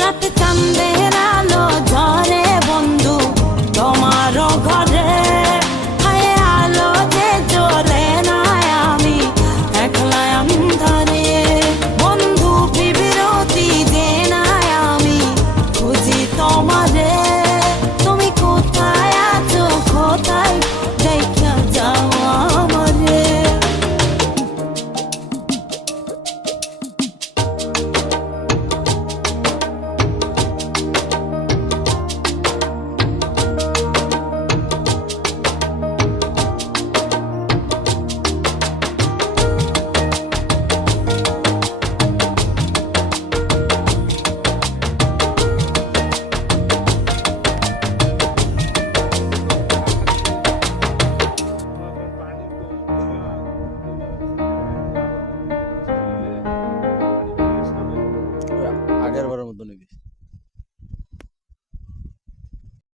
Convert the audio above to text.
রাতে চাঁদের আলো ঝরে বন্ধু তোমারও ঘরে, হায় আলো যে জ্বলে না আমি একলা অন্ধকারে। বন্ধু বিরতি যে না আমি খুঁজি তোমারে, তুমি কোথায় আছো কোথায় দেখা যাও আমারে। আগের বারের মতো নাকি?